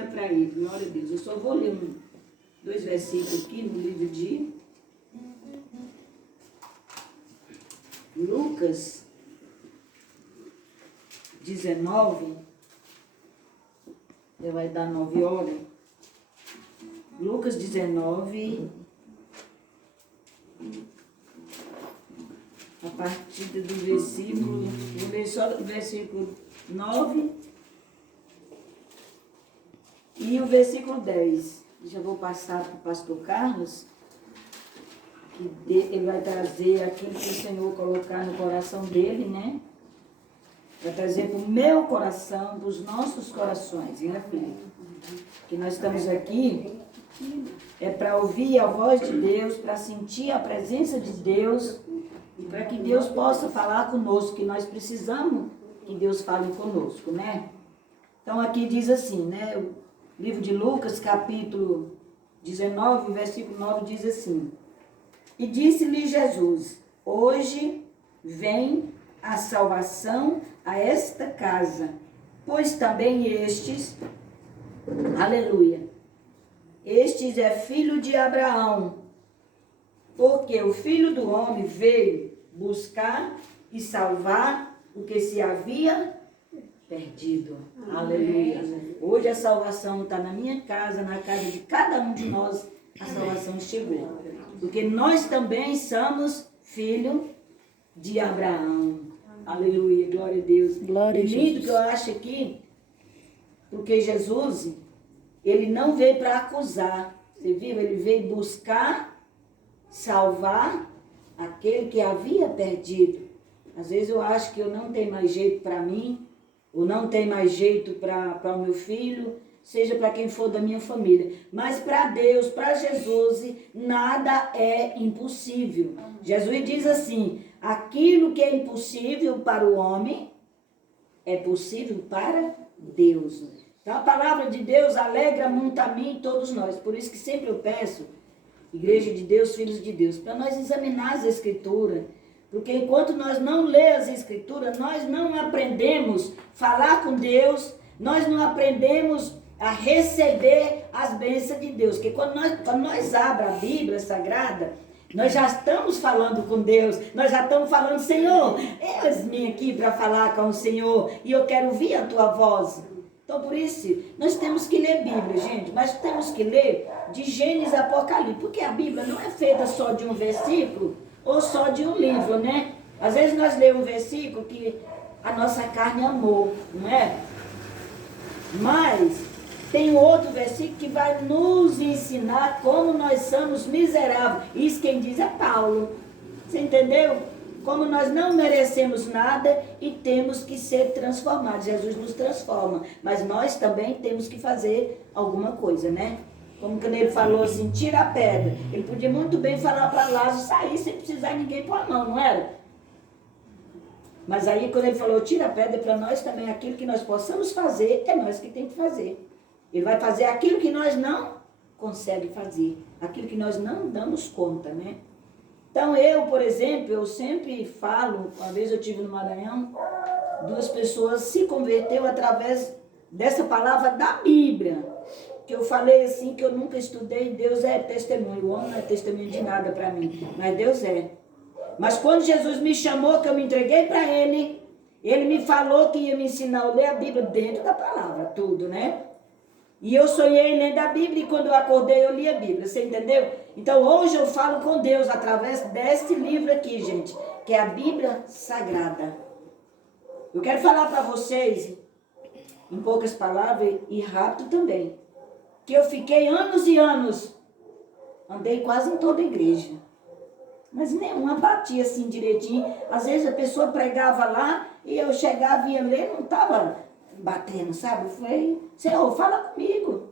olha para ele, glória a Deus. Eu só vou ler dois versículos aqui no livro de Lucas 19, já vai dar 9 horas. Lucas 19, a partir do versículo, vou ler só o versículo 9 e o versículo 10. Já vou passar para o pastor Carlos, que ele vai trazer aquilo que o Senhor colocar no coração dele, né? Vai trazer para o meu coração, para os nossos corações, né, filho? Que nós estamos aqui é para ouvir a voz de Deus, para sentir a presença de Deus e para que Deus possa falar conosco, que nós precisamos que Deus fale conosco, né? Então aqui diz assim, né? O livro de Lucas, capítulo 19, versículo 9, diz assim: E disse-lhe Jesus: Hoje vem a salvação a esta casa, pois também estes, aleluia, estes é filho de Abraão, porque o Filho do Homem veio buscar e salvar o que se havia perdido. Aleluia. Hoje a salvação está na minha casa, na casa de cada um de nós, a salvação chegou. Porque nós também somos filho de Abraão. Aleluia, glória a Deus. Glória a lindo Jesus. que eu acho aqui, porque Jesus, ele não veio para acusar. Você viu? Ele veio buscar, salvar aquele que havia perdido. Às vezes eu acho que eu não tenho mais jeito para mim, ou não tem mais jeito para o meu filho, seja para quem for da minha família. Mas para Deus, para Jesus, nada é impossível. Jesus diz assim: aquilo que é impossível para o homem é possível para Deus. Então a palavra de Deus alegra muito a mim e todos nós. Por isso que sempre eu peço, Igreja de Deus, Filhos de Deus, para nós examinar as Escrituras. Porque enquanto nós não lemos as Escrituras, nós não aprendemos a falar com Deus, nós não aprendemos a receber as bênçãos de Deus. Porque quando nós abrimos a Bíblia Sagrada, nós já estamos falando com Deus, nós já estamos falando: Senhor, eis-me aqui para falar com o Senhor e eu quero ouvir a tua voz. Então, por isso, nós temos que ler Bíblia, gente, mas temos que ler de Gênesis a Apocalipse, porque a Bíblia não é feita só de um versículo ou só de um livro, né? Às vezes nós lemos um versículo que a nossa carne amou, não é? Mas tem outro versículo que vai nos ensinar como nós somos miseráveis. Isso quem diz é Paulo. Você entendeu? Como nós não merecemos nada e temos que ser transformados. Jesus nos transforma, mas nós também temos que fazer alguma coisa, né? Como quando ele falou assim: tira a pedra. Ele podia muito bem falar para Lázaro sair sem precisar ninguém pôr a mão, não era? Mas aí quando ele falou tira a pedra, para nós também aquilo que nós possamos fazer, é nós que temos que fazer. Ele vai fazer aquilo que nós não conseguimos fazer, aquilo que nós não damos conta, né? Então eu, por exemplo, eu sempre falo, uma vez eu estive no Maranhão, 2 pessoas se converteram através dessa palavra da Bíblia. Que eu falei assim, que eu nunca estudei, Deus é testemunho, o homem não é testemunho de nada para mim, mas Deus é. Mas quando Jesus me chamou, que eu me entreguei para Ele, Ele me falou que ia me ensinar a ler a Bíblia dentro da palavra, tudo, né? E eu sonhei lendo a Bíblia e quando eu acordei eu li a Bíblia, você entendeu? Então hoje eu falo com Deus através deste livro aqui, gente, que é a Bíblia Sagrada. Eu quero falar para vocês, em poucas palavras e rápido também, que eu fiquei anos e anos, andei quase em toda a igreja, mas nenhuma batia assim direitinho. Às vezes a pessoa pregava lá e eu chegava e ia ler, não estava batendo, sabe? Eu falei: Senhor, fala comigo,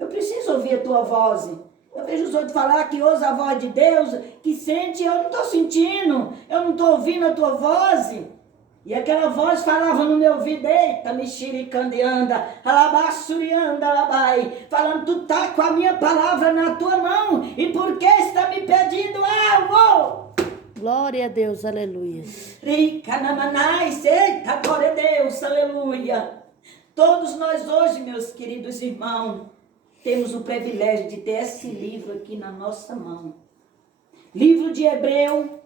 eu preciso ouvir a tua voz. Eu vejo os outros falar que ouça a voz de Deus, que sente, eu não estou sentindo, eu não estou ouvindo a tua voz. E aquela voz falava no meu ouvido: eita, mexericando e anda, alabaçurianda, alabai, falando: tu tá com a minha palavra na tua mão, e por que está me pedindo algo? Glória a Deus, aleluia. Rica namanais, eita, glória a Deus, aleluia. Todos nós hoje, meus queridos irmãos, temos o privilégio de ter esse livro aqui na nossa mão. Livro de Hebreu,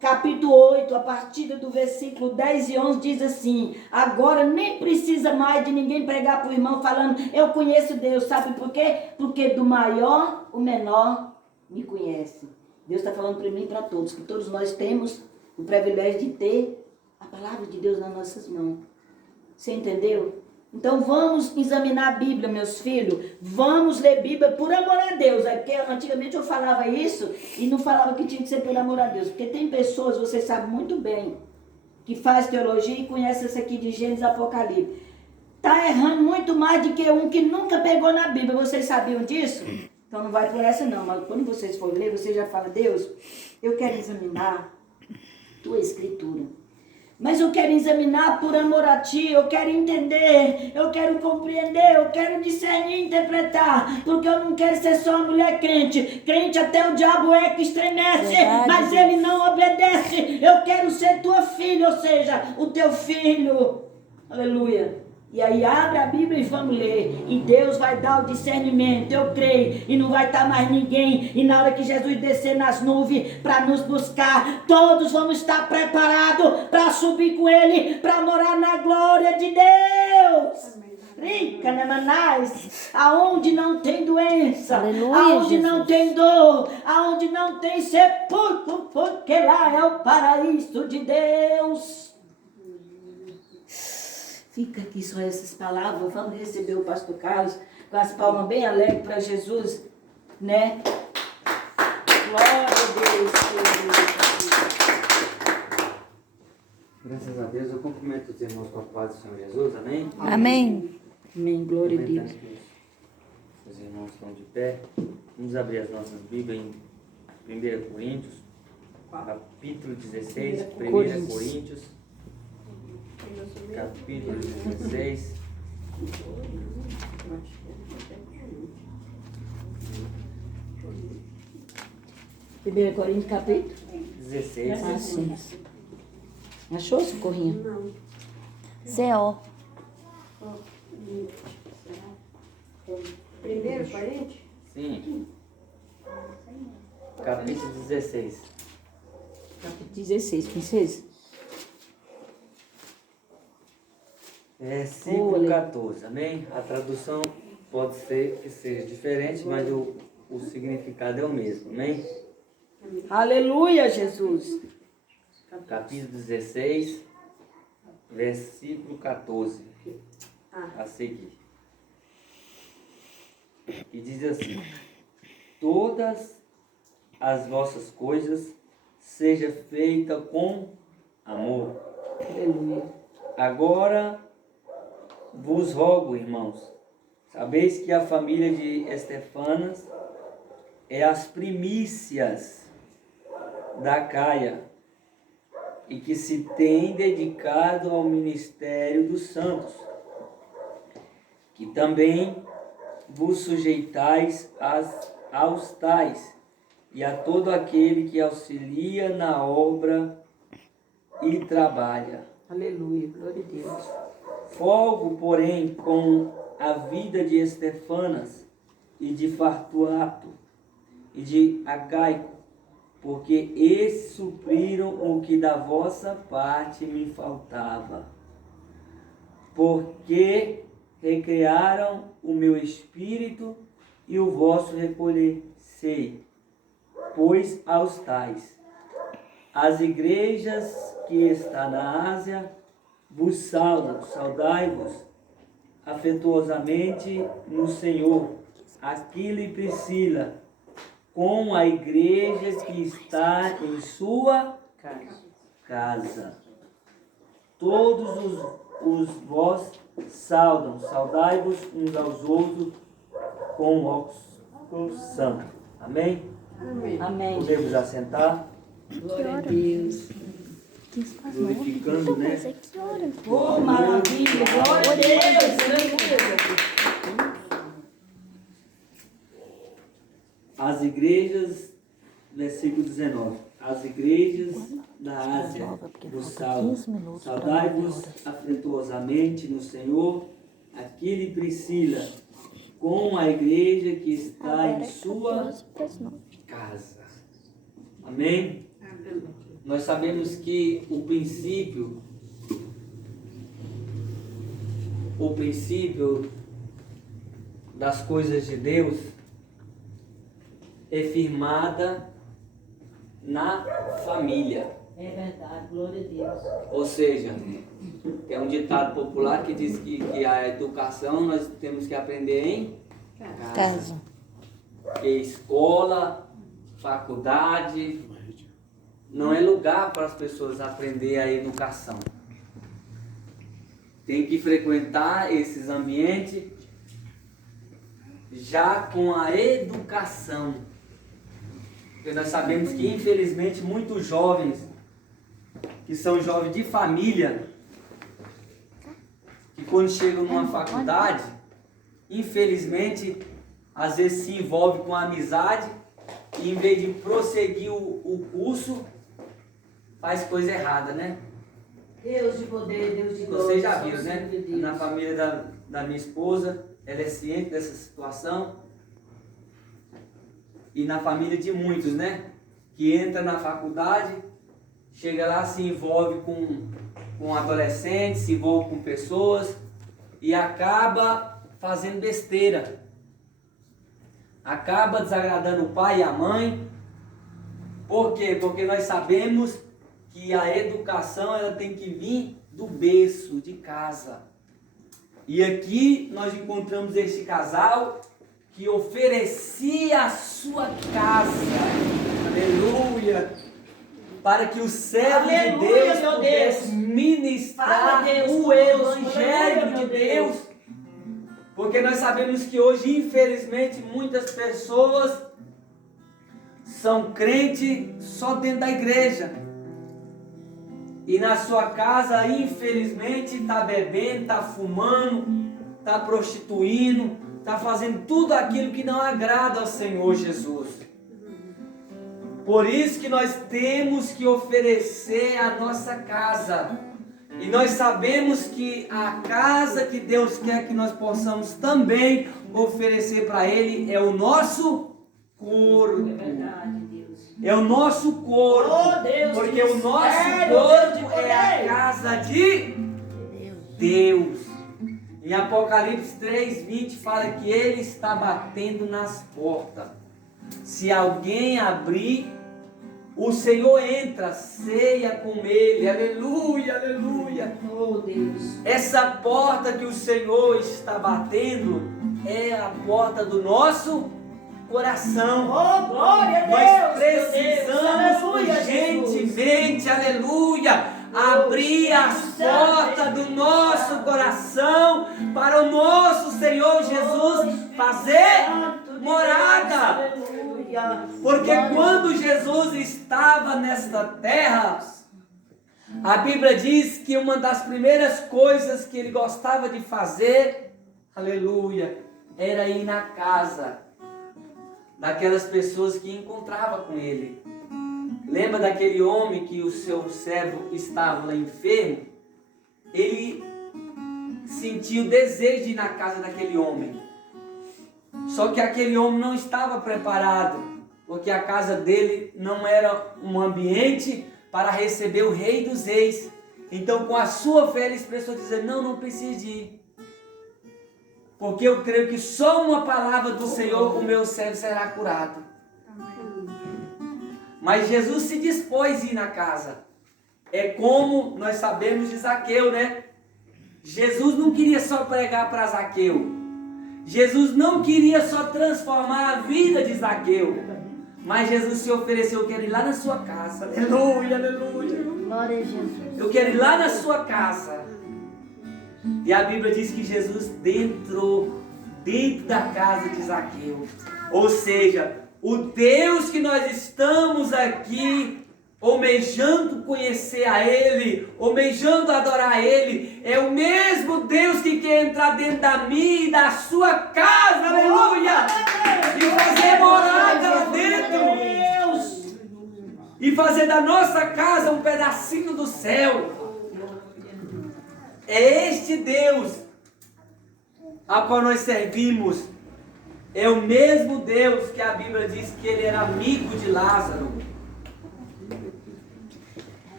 capítulo 8, a partir do versículo 10 e 11, diz assim: agora nem precisa mais de ninguém pregar para o irmão falando, eu conheço Deus, sabe por quê? Porque do maior o menor me conhece. Deus está falando para mim e para todos, que todos nós temos o privilégio de ter a palavra de Deus nas nossas mãos. Você entendeu? Então vamos examinar a Bíblia, meus filhos. Vamos ler Bíblia por amor a Deus. É porque antigamente eu falava isso e não falava que tinha que ser por amor a Deus. Porque tem pessoas, você sabe muito bem, que faz teologia e conhece essa aqui de Gênesis e Apocalipse. Está errando muito mais do que um que nunca pegou na Bíblia. Vocês sabiam disso? Então não vai por essa não. Mas quando vocês forem ler, você já fala: Deus, eu quero examinar tua escritura. Mas eu quero examinar por amor a ti, eu quero entender, eu quero compreender, eu quero discernir e interpretar, porque eu não quero ser só uma mulher crente. Crente até o diabo é que estremece, verdade, mas ele não obedece. Eu quero ser tua filha, ou seja, o teu filho. Aleluia. E aí abre a Bíblia e vamos ler. E Deus vai dar o discernimento, eu creio. E não vai estar mais ninguém. E na hora que Jesus descer nas nuvens para nos buscar, todos vamos estar preparados para subir com Ele, para morar na glória de Deus. Rica, né, manais? Aonde não tem doença, aleluia, aonde Jesus. Não tem dor, aonde não tem sepulcro, porque lá é o paraíso de Deus. Fica aqui só essas palavras. Vamos receber o pastor Carlos com as palmas bem alegres para Jesus, né? Glória a Deus. Graças a Deus, eu cumprimento os irmãos com a paz do Senhor Jesus, amém? Amém. Amém, glória a Deus. Os irmãos estão de pé. Vamos abrir as nossas Bíblias em 1 Coríntios, capítulo 16, 1 Coríntios. Capítulo 16. Primeiro Coríntios, capítulo 16. Ah, sim. Achou, Socorrinho? Não. C.O. Primeiro Coríntios? Sim. Capítulo 16. Capítulo 16, princesa. Versículo 14, amém? A tradução pode ser que seja diferente, mas o significado é o mesmo, amém? Aleluia, Jesus. Capítulo 16, versículo 14, a seguir. E diz assim: todas as vossas coisas seja feita com amor. Aleluia. Agora vos rogo, irmãos, sabeis que a família de Estefanas é as primícias da Caia e que se tem dedicado ao ministério dos santos, que também vos sujeitais aos tais e a todo aquele que auxilia na obra e trabalha. Aleluia, glória a Deus. Folgo, porém, com a vida de Estefanas e de Fortunato e de Acaico, porque esses supriram o que da vossa parte me faltava, porque recriaram o meu espírito e o vosso recolhecei, pois aos tais. As igrejas que está na Ásia vos saudam, saudai-vos afetuosamente no Senhor, Aquila e Priscila, com a igreja que está em sua casa. Todos os vós saudam, saudai-vos uns aos outros com o óculos santo. Amém? Amém. Amém. Podemos assentar, Glória a Deus. glorificando, né? Que hora? Oh, maravilha, glória a Deus. As igrejas, versículo 19. às igrejas da Ásia, do Saulo. Saudai-vos afetuosamente no Senhor, Aquila e Priscila, com a igreja que está em sua casa. Amém? Nós sabemos que o princípio das coisas de Deus é firmada na família. É verdade, glória a Deus. Ou seja, tem um ditado popular que diz que a educação nós temos que aprender em casa. Porque escola, faculdade, não é lugar para as pessoas aprender a educação. Tem que frequentar esses ambientes já com a educação. Porque nós sabemos que, infelizmente, muitos jovens, que são jovens de família, que quando chegam numa faculdade, infelizmente, às vezes se envolve com a amizade e, em vez de prosseguir o curso, faz coisa errada, né? Deus de poder, Deus de glória. Vocês já viram, né? Na família da minha esposa, ela é ciente dessa situação. E na família de muitos, né? Que entra na faculdade, chega lá, se envolve com adolescentes, se envolve com pessoas e acaba fazendo besteira. Acaba desagradando o pai e a mãe. Por quê? Porque nós sabemos que a educação ela tem que vir do berço, de casa. E aqui nós encontramos este casal que oferecia a sua casa, aleluia, para que o servo de Deus pudesse ministrar o Evangelho de Deus. Porque nós sabemos que hoje, infelizmente, muitas pessoas são crentes só dentro da igreja. E na sua casa, infelizmente, está bebendo, está fumando, está prostituindo, está fazendo tudo aquilo que não agrada ao Senhor Jesus. Por isso que nós temos que oferecer a nossa casa. E nós sabemos que a casa que Deus quer que nós possamos também oferecer para Ele é o nosso corpo. É verdade, Deus. É o nosso corpo. Oh, Deus, porque o nosso sério, corpo Deus de é a casa de Deus. Em Apocalipse 3:20 fala que Ele está batendo nas portas. Se alguém abrir, o Senhor entra, ceia com Ele. Aleluia, aleluia. Oh, Deus. Essa porta que o Senhor está batendo é a porta do nosso coração. Oh, glória a Deus. Nós precisamos Aleluia, urgentemente, aleluia, abrir as portas do nosso coração para o nosso Senhor Jesus fazer morada. Aleluia. Porque quando Jesus estava nesta terra, a Bíblia diz que uma das primeiras coisas que ele gostava de fazer, aleluia, era ir na casa daquelas pessoas que encontrava com ele. Lembra daquele homem que o seu servo estava lá enfermo? Ele sentiu o desejo de ir na casa daquele homem. Só que aquele homem não estava preparado, porque a casa dele não era um ambiente para receber o Rei dos Reis. Então, com a sua fé, ele expressou dizer: não precisa ir. Porque eu creio que só uma palavra do Senhor, o meu servo será curado. Mas Jesus se dispôs a ir na casa. É como nós sabemos de Zaqueu, né? Jesus não queria só pregar para Zaqueu. Jesus não queria só transformar a vida de Zaqueu. Mas Jesus se ofereceu: eu quero ir lá na sua casa. Aleluia, aleluia. Glória a Jesus. Eu quero ir lá na sua casa. E a Bíblia diz que Jesus entrou dentro da casa de Zaqueu. Ou seja, o Deus que nós estamos aqui almejando conhecer a Ele, almejando adorar a Ele, é o mesmo Deus que quer entrar dentro da minha e da sua casa, aleluia, e fazer morada lá dentro. e fazer da nossa casa um pedacinho do céu. É este Deus a qual nós servimos. É o mesmo Deus que a Bíblia diz que ele era amigo de Lázaro.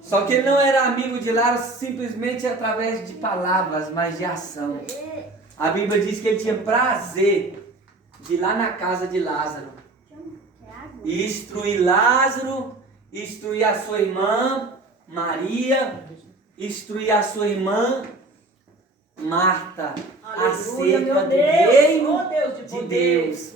Só que ele não era amigo de Lázaro simplesmente através de palavras, mas de ação. A Bíblia diz que ele tinha prazer de ir lá na casa de Lázaro e instruir Lázaro, instruir a sua irmã Maria, instruir a sua irmã Marta acerca do reino de Deus.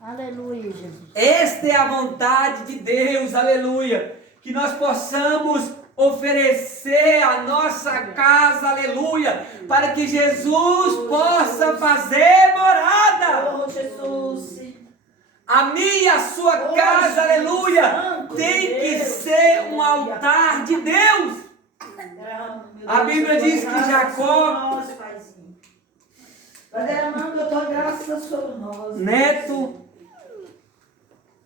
Aleluia, Jesus. Esta é a vontade de Deus, aleluia. Que nós possamos oferecer a nossa casa, aleluia, para que Jesus possa fazer morada. Oh, Jesus. A minha e a sua casa, aleluia, tem que ser um altar de Deus. A Bíblia diz que Jacó, vai derramando a tua graça sobre nós. neto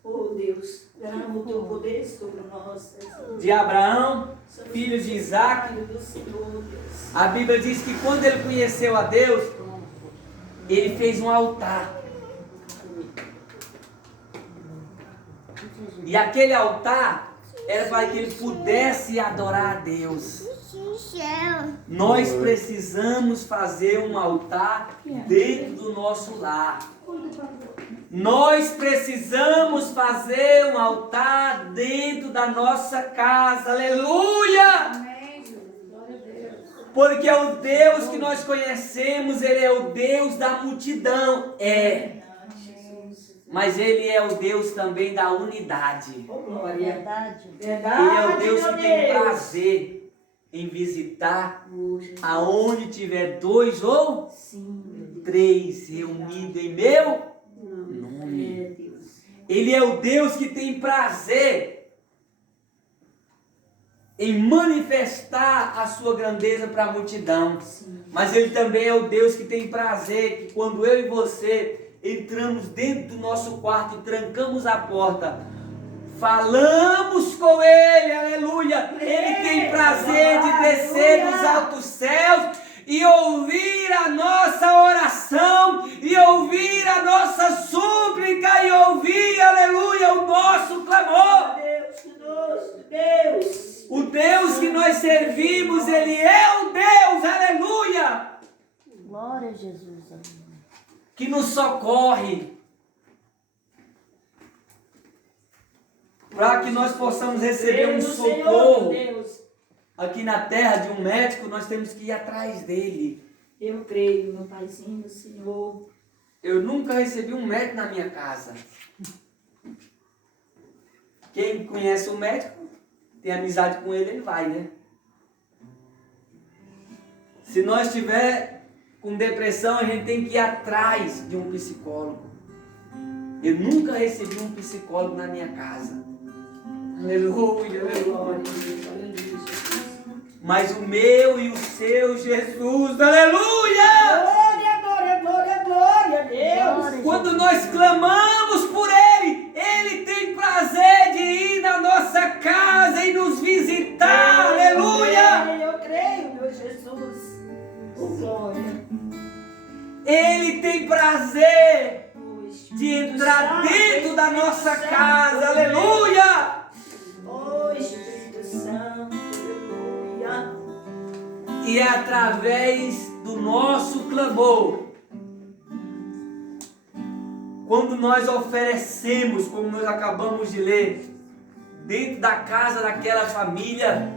Oh Deus, derrama o teu poder sobre nós. de Abraão, filho de Isaac, Do Senhor, Deus. a Bíblia diz que quando ele conheceu a Deus, ele fez um altar. E aquele altar era para que ele pudesse adorar a Deus. Nós precisamos fazer um altar dentro do nosso lar. Nós precisamos fazer um altar dentro da nossa casa. Aleluia! Porque o Deus que nós conhecemos, ele é o Deus da multidão. Mas ele é o Deus também da unidade. Oh, glória. Verdade. Verdade. Ele é o Deus meu que tem Deus. prazer em visitar aonde tiver 2 ou Sim, 3 reunidos em meu nome. Deus. Ele é o Deus que tem prazer em manifestar a sua grandeza para a multidão. Mas ele também é o Deus que tem prazer que quando eu e você entramos dentro do nosso quarto e trancamos a porta, falamos com ele, aleluia. Ele tem prazer de descer dos altos céus e ouvir a nossa oração, e ouvir a nossa súplica, e ouvir, aleluia, o nosso clamor. Deus. O Deus que nós servimos, ele é o Deus, aleluia, Glória a Jesus. Amém. que nos socorre, para que nós possamos receber um socorro aqui na terra de um médico. Nós temos que ir atrás dele. Eu creio, meu Paizinho, Senhor. Eu nunca recebi um médico na minha casa. Quem conhece o médico, tem amizade com ele, ele vai, né? Se nós tiver com depressão, a gente tem que ir atrás de um psicólogo. Eu nunca recebi um psicólogo na minha casa. Aleluia, aleluia. Mas o meu e o seu Jesus, aleluia! Glória, glória, glória, glória, Deus. Quando nós clamamos por Ele, Ele tem prazer de ir na nossa casa e nos visitar, aleluia! Eu creio, meu Jesus. Oh, glória. Ele tem prazer de entrar dentro da nossa casa, aleluia! Oh, Espírito Santo, aleluia. E é através do nosso clamor, quando nós oferecemos, como nós acabamos de ler, dentro da casa daquela família,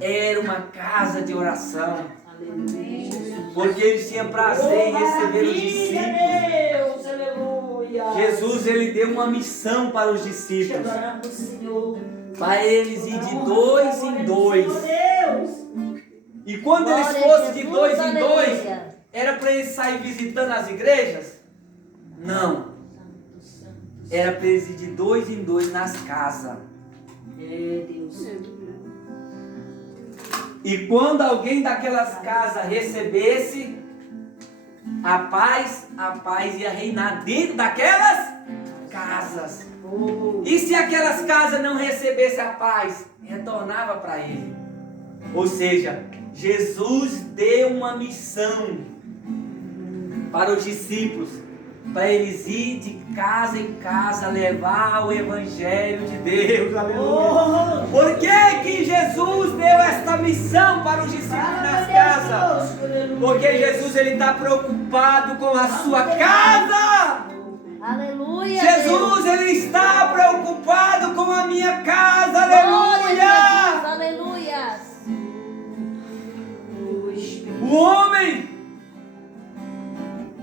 era uma casa de oração, porque eles tinham prazer em receber os discípulos. Deus, aleluia. Jesus, ele deu uma missão para os discípulos, Adoramos o Senhor. para eles ir de 2 em 2. Deus. E quando eles Glória a fossem de Jesus, 2 em 2, aleluia. era para eles sair visitando as igrejas? Não. Era para eles ir de 2 em 2 nas casas. É, Deus. E quando alguém daquelas casas recebesse a paz ia reinar dentro daquelas casas. E se aquelas casas não recebessem a paz, retornava para ele. Ou seja, Jesus deu uma missão para os discípulos, para eles ir de casa em casa levar o Evangelho de Deus. Aleluia. Por que que Jesus deu esta missão para os discípulos nas casas? Porque Jesus está preocupado com a sua casa. Aleluia. Jesus, Ele está preocupado com a minha casa. Aleluia. Aleluia. O homem,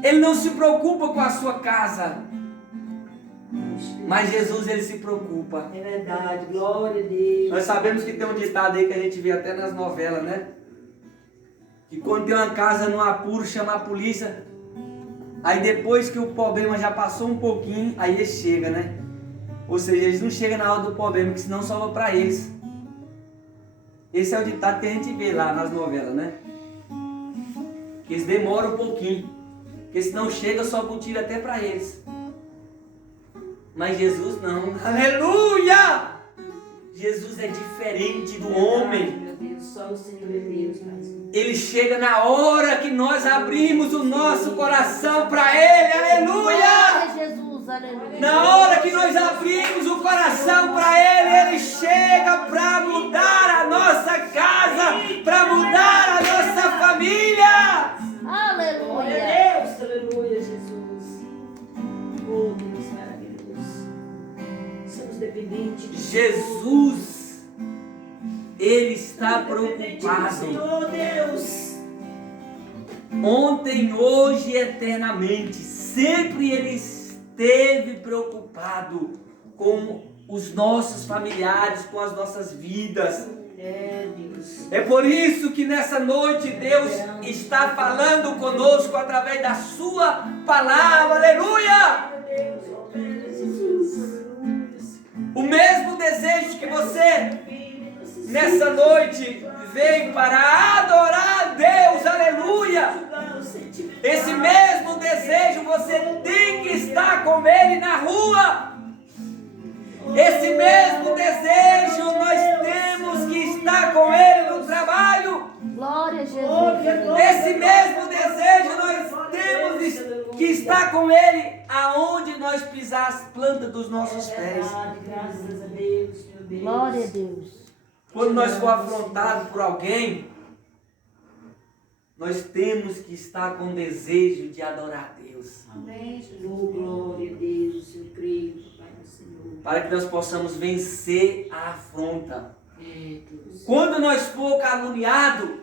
ele não se preocupa com a sua casa, mas Jesus, ele se preocupa. É verdade, glória a Deus. Nós sabemos que tem um ditado aí que a gente vê até nas novelas, né? Que quando tem uma casa no apuro, chama a polícia. Aí depois que o problema já passou um pouquinho, aí eles chegam, né? Ou seja, eles não chegam na hora do problema, que senão sobra para eles. Esse é o ditado que a gente vê lá nas novelas, né? Que eles demoram um pouquinho, porque senão chega só um tiro até para eles. Mas Jesus não. Aleluia! Jesus é diferente do homem. Meu Deus, só o Senhor é Deus, Ele chega na hora que nós abrimos o nosso coração para Ele. Aleluia! Glória a Jesus, aleluia. Na hora que nós abrimos o coração para Ele, Ele chega para mudar a nossa casa, para mudar a nossa família. Glória Aleluia. a Deus, aleluia, Jesus. Oh, Deus maravilhoso. Somos dependentes de Jesus, Ele está dependentes do preocupado. Senhor, Deus. Ontem, hoje e eternamente, sempre Ele esteve preocupado com os nossos familiares, com as nossas vidas. É, Deus. É por isso que nessa noite Deus está falando conosco através da sua palavra. Aleluia! Deus, opera, Jesus. O mesmo desejo que você nessa noite veio para adorar a Deus. Aleluia! Esse mesmo desejo você tem que estar com Ele na rua. Esse mesmo desejo nós temos que estar com Ele no trabalho. Glória a Jesus. Esse mesmo desejo nós temos que estar com Ele aonde nós pisar as plantas dos nossos pés. Graças a Deus, meu Deus. Glória a Deus. Quando nós for afrontados por alguém, nós temos que estar com desejo de adorar a Deus. Amém. Oh, glória a Deus, eu creio, Pai do Senhor. Para que nós possamos vencer a afronta. É, Deus. Quando nós for caluniado,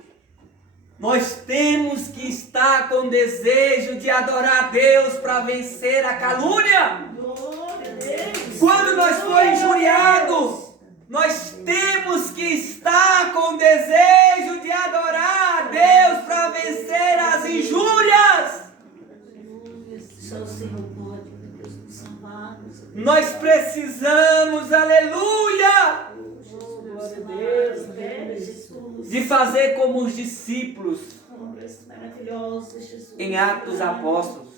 nós temos que estar com desejo de adorar a Deus para vencer a calúnia. Glória a Deus. Quando nós for injuriados, nós temos que estar com desejo de adorar a Deus para vencer as injúrias. Só o Senhor pode, meu Deus, nos salvar. Nós precisamos, aleluia, Glória a Deus, glória a Jesus. de fazer como os discípulos Obras maravilhosas, Jesus. em Atos dos Apóstolos,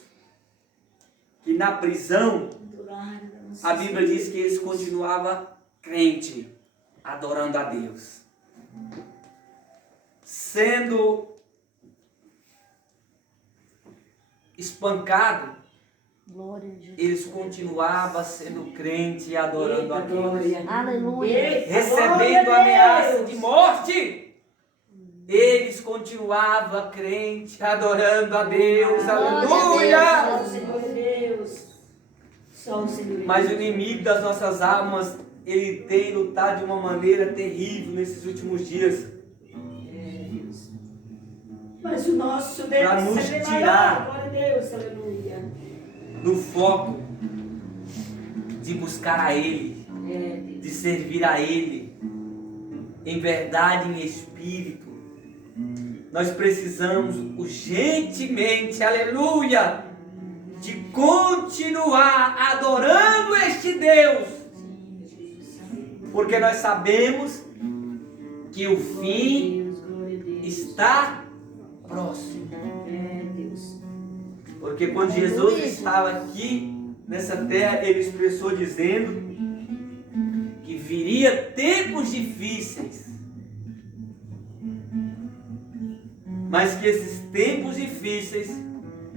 que na prisão a Bíblia diz que eles continuavam crente, adorando a Deus. Sendo espancado, Glória a Jesus. eles continuavam sendo crente e adorando a Deus. Aleluia. Recebendo ameaça de morte, eles continuavam crente, adorando a Deus. Aleluia! Só o Senhor é Deus. Só o Senhor é Mas o Deus. inimigo das nossas almas, ele tem lutado de uma maneira terrível nesses últimos dias. É, Deus. Mas o nosso Deus Pra nos é tirar. maior. Glória a Deus, aleluia. Do foco de buscar a Ele, É, Deus. de servir a Ele, em verdade, em espírito. Nós precisamos urgentemente, aleluia, de continuar adorando este Deus, porque nós sabemos que o fim Deus, glória a Deus. está próximo. É, Deus. Porque quando Jesus estava aqui nessa terra, ele expressou dizendo que viria tempos difíceis, mas que esses tempos difíceis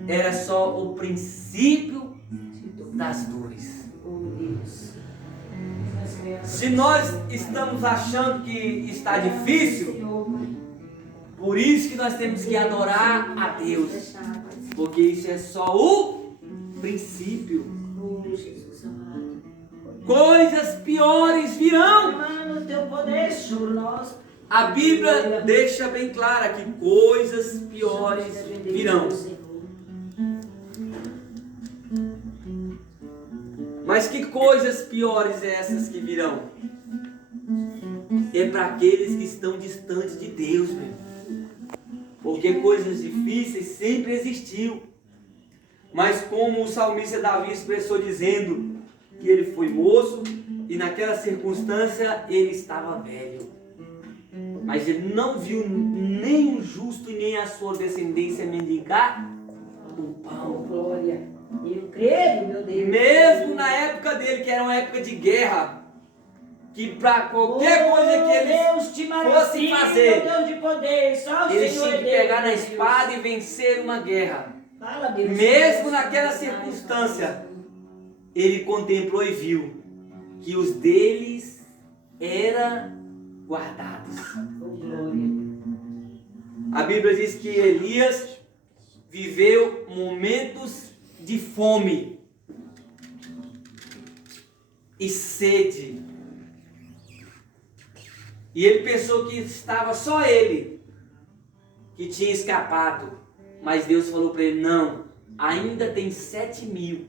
era só o princípio das dores. Se nós estamos achando que está difícil, por isso que nós temos que adorar a Deus, porque isso é só o princípio. Coisas piores virão. A Bíblia deixa bem clara que coisas piores virão. Mas que coisas piores é essas que virão? É para aqueles que estão distantes de Deus, meu. Porque coisas difíceis sempre existiu. Mas como o salmista Davi expressou dizendo que ele foi moço e naquela circunstância ele estava velho. Mas ele não viu nem o justo e nem a sua descendência mendigar o pão. Glória. Eu creio, meu Deus. Mesmo na época dele, que era uma época de guerra, que para qualquer coisa que eles fossem fazer, Deus de poder, só o eles Senhor tinham que Deus, pegar na Deus. espada e vencer uma guerra. Fala, Deus. Mesmo naquela circunstância, ele contemplou e viu que os deles eram guardados. Oh, glória. A Bíblia diz que Elias viveu momentos de fome e sede. E ele pensou que estava só ele que tinha escapado. Mas Deus falou para ele, não, ainda tem 7.000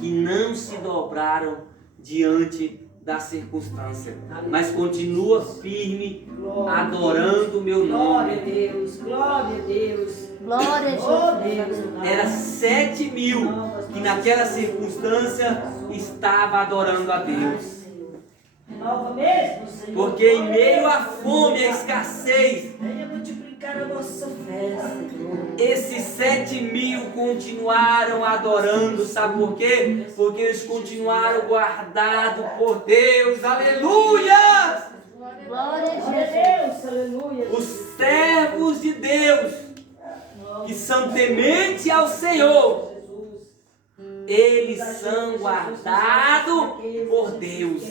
que não se dobraram diante da circunstância, mas continua firme, adorando o meu nome. Glória a Deus, glória a Deus. Glória a Oh, Jesus. Deus. Era 7.000 que naquela circunstância estava adorando a Deus. Nova mesmo, Senhor. Porque em meio à fome, à escassez, venha multiplicar a vossa fé, Senhor. esses 7.000 continuaram adorando. Sabe por quê? Porque eles continuaram guardados por Deus. Aleluia! Glória a Glória a Jesus. Deus, aleluia. Os servos de Deus que são tementes ao Senhor, eles são guardados por Deus.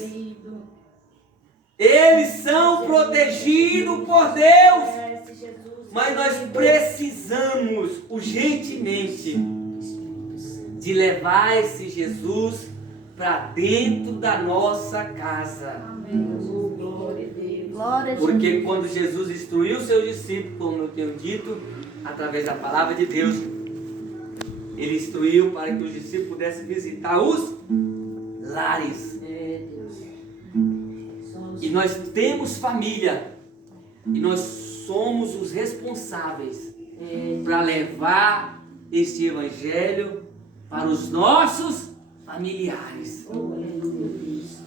Eles são protegidos por Deus. Mas nós precisamos urgentemente de levar esse Jesus para dentro da nossa casa. Glória a Deus. Glória a Porque Jesus. quando Jesus instruiu seus discípulos, como eu tenho dito, através da palavra de Deus, ele instruiu para que os discípulos pudessem visitar os lares. É, Deus. E nós temos família. E nós somos os responsáveis para levar este evangelho para os nossos familiares. Oh, aleluia, Deus.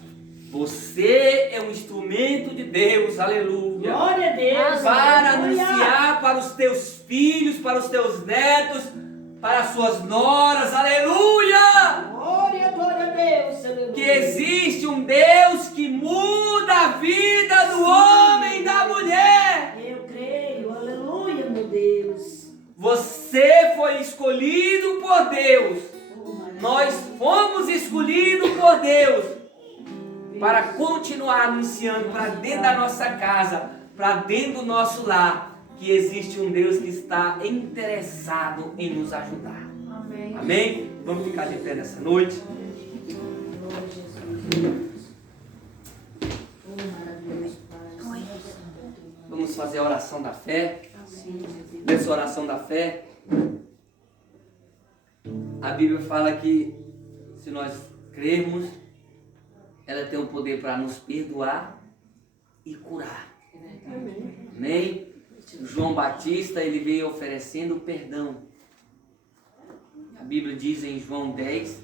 Você é um instrumento de Deus, aleluia. Glória a Deus. Para aleluia. anunciar para os teus filhos, para os teus netos, para as suas noras, aleluia! Glória, glória a Deus, aleluia. Que existe um Deus que muda a vida do homem e da mulher. Eu creio, aleluia, meu Deus. Você foi escolhido por Deus. Nós fomos escolhidos por Deus para continuar anunciando para dentro da nossa casa, para dentro do nosso lar, que existe um Deus que está interessado em nos ajudar. Amém. Amém? Vamos ficar de pé nessa noite. Glória a Jesus. Oh, maravilhoso, Pai. Vamos fazer a oração da fé. Sim, Jesus. Nessa oração da fé, a Bíblia fala que se nós crermos, ela tem o poder para nos perdoar e curar. Amém? João Batista, ele veio oferecendo perdão. A Bíblia diz em João 10,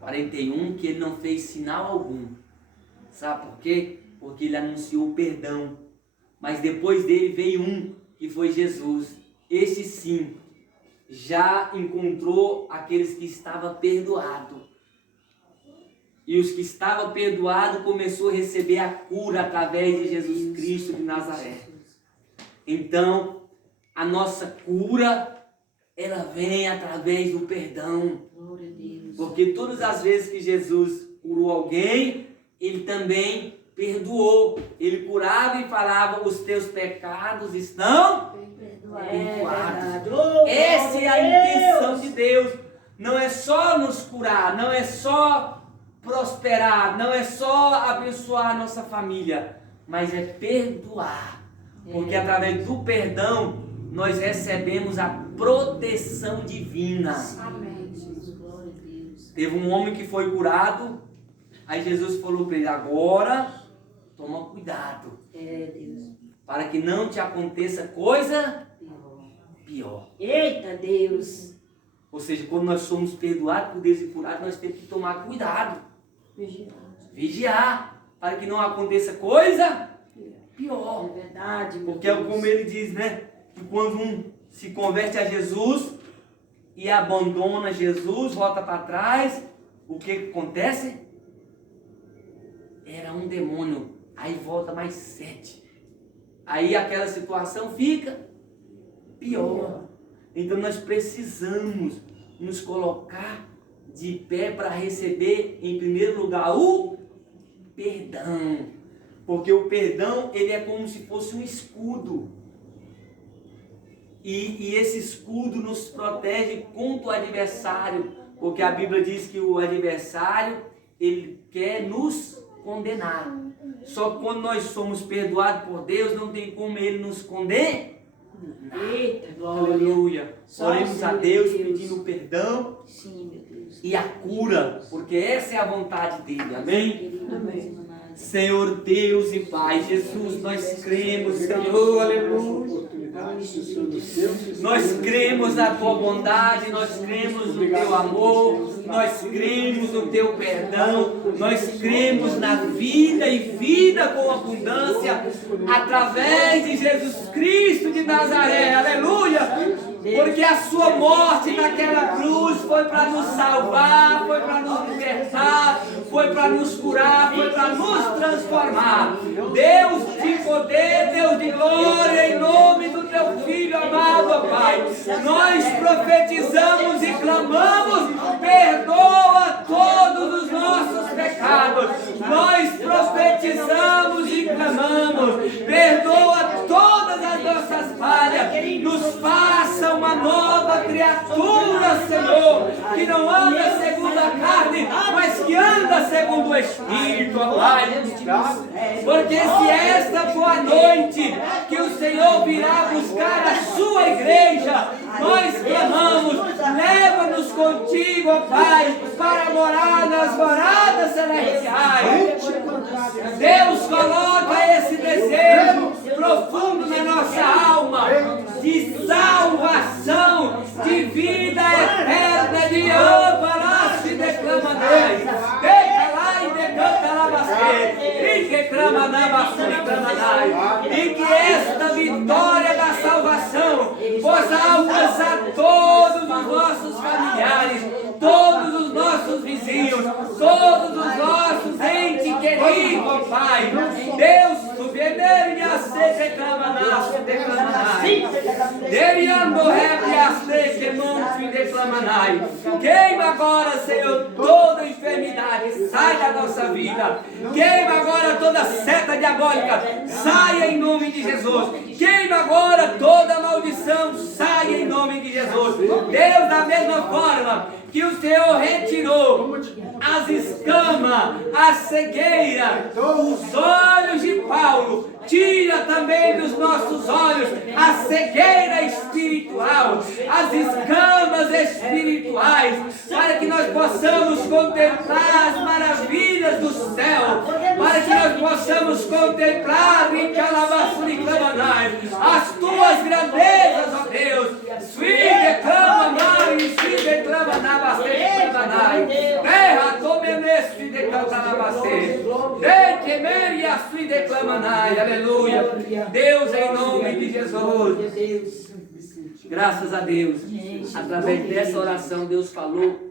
41, que ele não fez sinal algum. Sabe por quê? Porque ele anunciou o perdão. Mas depois dele veio um, que foi Jesus. Este sim já encontrou aqueles que estavam perdoados. E os que estavam perdoados começou a receber a cura através de Jesus Cristo de Nazaré. Então, a nossa cura, ela vem através do perdão. Glória a Deus. Porque todas as vezes que Jesus curou alguém, ele também perdoou. Ele curava e falava: os teus pecados estão perdoados. Essa é a intenção de Deus. Não é só nos curar, não é só prosperar, não é só abençoar a nossa família, mas é perdoar. Porque através do perdão nós recebemos a proteção divina. Amém, Jesus. Glória a Deus. Teve um homem que foi curado, aí Jesus falou para ele: agora toma cuidado, Deus. para que não te aconteça coisa pior. Eita, Deus. Ou seja, quando nós somos perdoados por Deus e curados, nós temos que tomar cuidado, vigiar, para que não aconteça coisa pior. É verdade, meu Porque é Deus. como ele diz, né? Que quando um se converte a Jesus e abandona Jesus, volta para trás, o que acontece? Era um demônio, aí volta mais 7. Aí aquela situação fica pior. Então nós precisamos nos colocar de pé para receber, em primeiro lugar, o perdão. Porque o perdão, ele é como se fosse um escudo. E esse escudo nos protege contra o adversário. Porque a Bíblia diz que o adversário, ele quer nos condenar. Só que quando nós somos perdoados por Deus, não tem como ele nos condenar. Eita, glória. Aleluia. Só Oremos a Senhor Deus Deus. pedindo perdão Sim, meu Deus. e a cura. Porque essa é a vontade dele. Amém? Querido, Amém. Senhor Deus e Pai, Jesus, nós cremos, Senhor, aleluia. Nós cremos na Tua bondade, nós cremos no Teu amor, nós cremos no Teu perdão, nós cremos na vida e vida com abundância, através de Jesus Cristo de Nazaré, aleluia. Porque a sua morte naquela cruz foi para nos salvar, foi para nos libertar, foi para nos curar, foi para nos transformar. Deus de poder, Deus de glória, em nome do Teu Filho amado, ó Pai, nós profetizamos e clamamos: perdoa todos os nossos pecados. Nós profetizamos e clamamos: perdoa todas as nossas falhas. Nos faça uma nova criatura, Senhor, que não anda segundo a carne, mas que anda segundo o Espírito, ó Pai. Porque se esta for a noite que o Senhor virá buscar a sua igreja, nós clamamos: leva-nos contigo, ó Pai, para morar nas moradas celestiais. Deus, coloca esse desejo profundo na nossa alma de salvação, de vida eterna, de amparaço e declamanai. Deca lá e decanta lá bastante, e que clama na basura e clamanai. E que esta vitória da salvação possa alcançar todos os nossos familiares, todos os nossos vizinhos, todos os nossos entes queridos, ó Pai. Deus, tu venere a ser declamanaste, declamanai. Deriando rebriaste que não te declamanai. Queima agora, Senhor, toda enfermidade, sai da nossa vida. Queima agora toda seta diabólica, saia em nome de Jesus. Queima agora toda maldição, saia em nome de Jesus. Deus, da mesma forma que o Senhor retirou as escamas, a cegueira, os olhos de Paulo, tira também dos nossos olhos a cegueira espiritual, as escamas espirituais, para que nós possamos contemplar as maravilhas do céu, para que nós possamos contemplar em Calabaçu e Clamanai as tuas grandezas, ó Deus. Suíde clamanai, suíde clamanai, clamanai. Terra tomeneste de cantarabacê. De temer e a suíde clamanai. Aleluia. Deus, em nome de Jesus. Graças a Deus. através dessa oração, Deus falou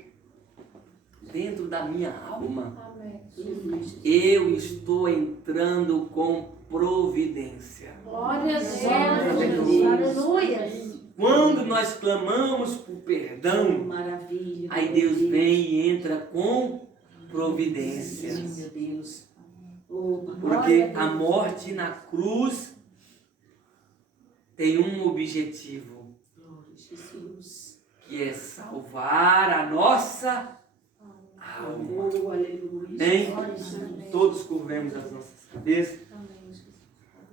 dentro da minha alma. Eu estou entrando com providência. Glória a Deus. Aleluia. Quando nós clamamos por perdão, Maravilha. aí Deus vem e entra com providência. Sim, meu Deus. Oh, Porque a morte na cruz tem um objetivo, glória, Jesus. que é salvar a nossa alma. Oh, aleluia. Amém? Todos curvemos as nossas cabeças.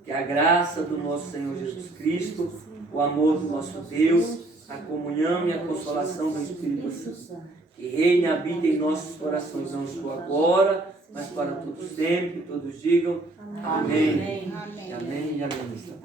Que a graça do nosso Senhor Jesus Cristo, o amor do nosso Deus, a comunhão e a consolação do Espírito Santo, que reine e habite em nossos corações, não só agora, mas para todos sempre. Todos digam amém. Amém. Amém e amém.